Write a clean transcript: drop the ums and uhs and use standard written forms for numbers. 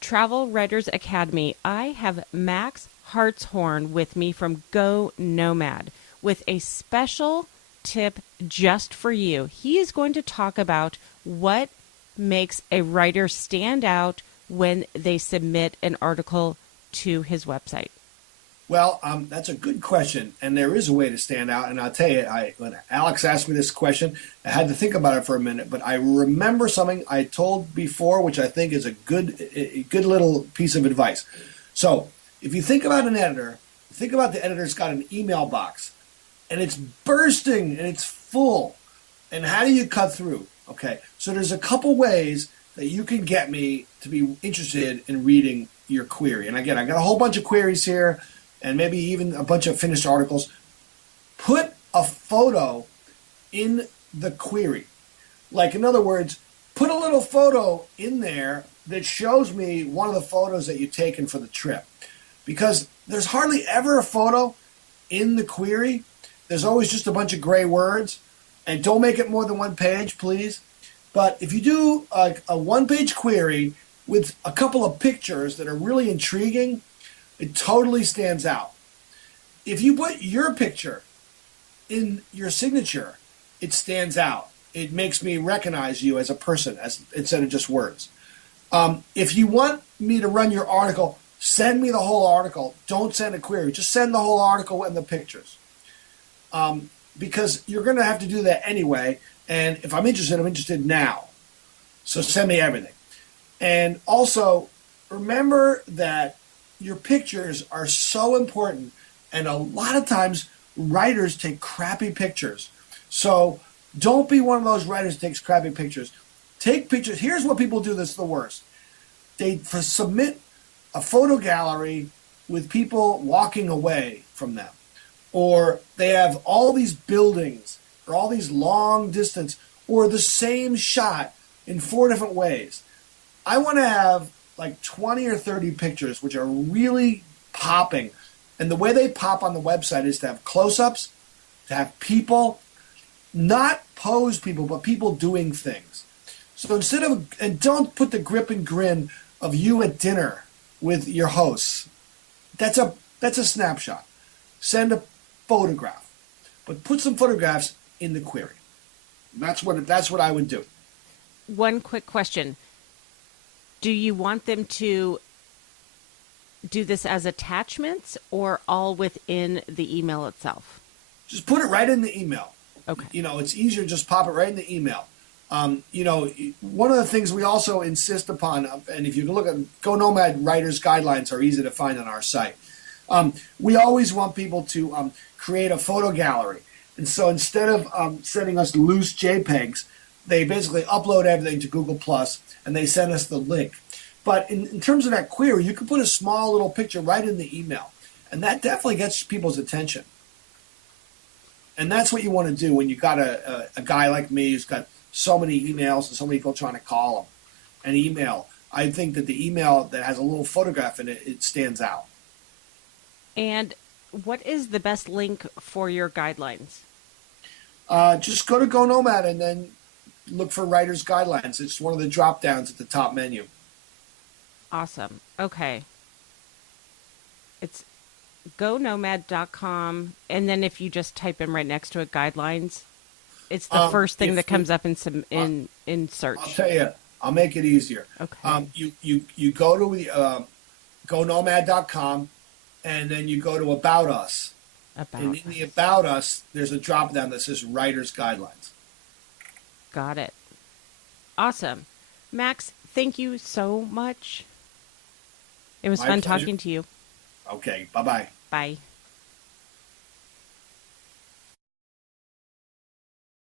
Travel Writers Academy, I have Max Hartshorne with me from Go Nomad with a special tip just for you. He is going to talk about what makes a writer stand out when they submit an article to his website. Well, that's a good question, and there is a way to stand out. And I'll tell you, when Alex asked me this question, I had to think about it for a minute. But I remember something I told before, which I think is a good little piece of advice. So, if you think about an editor, think about the editor's got an email box, and it's bursting and it's full. And how do you cut through? Okay, so there's a couple ways that you can get me to be interested in reading your query. And again, I got a whole bunch of queries here, and maybe even a bunch of finished articles. Put a photo in the query. Like, in other words, put a little photo in there that shows me one of the photos that you've taken for the trip. Because there's hardly ever a photo in the query. There's always just a bunch of gray words. And don't make it more than one page, please. But if you do a one-page query with a couple of pictures that are really intriguing, it totally stands out. If you put your picture in your signature, it stands out. It makes me recognize you as a person instead of just words. If you want me to run your article, send me the whole article. Don't send a query. Just send the whole article and the pictures. Because you're going to have to do that anyway. And if I'm interested now. So send me everything. And also, remember that your pictures are so important, and a lot of times writers take crappy pictures. So don't be one of those writers who takes crappy pictures. Take pictures. Here's what people do that's the worst. They submit a photo gallery with people walking away from them. Or they have all these buildings or all these long distance or the same shot in 4 different ways. I want to have like 20 or 30 pictures which are really popping. And the way they pop on the website is to have close-ups, to have people, not pose people, but people doing things. So and don't put the grip and grin of you at dinner with your hosts. That's a snapshot. Send a photograph, but put some photographs in the query. That's what I would do. One quick question. Do you want them to do this as attachments or all within the email itself? Just put it right in the email. Okay. It's easier to just pop it right in the email. One of the things we also insist upon, and if you can look at Go Nomad Writers Guidelines are easy to find on our site. We always want people to create a photo gallery. And so instead of sending us loose JPEGs, they basically upload everything to Google Plus and they send us the link. But in terms of that query, you can put a small little picture right in the email. And that definitely gets people's attention. And that's what you want to do when you got a guy like me who's got so many emails and so many people trying to call him. An email. I think that the email that has a little photograph in it, it stands out. And what is the best link for your guidelines? Just go to Go Nomad and then look for Writer's Guidelines. It's one of the drop downs at the top menu. Awesome. Okay. It's gonomad.com. And then if you just type in right next to it, guidelines, it's the first thing that comes up in search. I'll tell you, I'll make it easier. Okay. You go to the gonomad.com and then you go to About Us. In the About Us, there's a drop down that says Writer's Guidelines. Got it. Awesome. Max, thank you so much. It was fun talking to you. Okay. Bye-bye. Bye.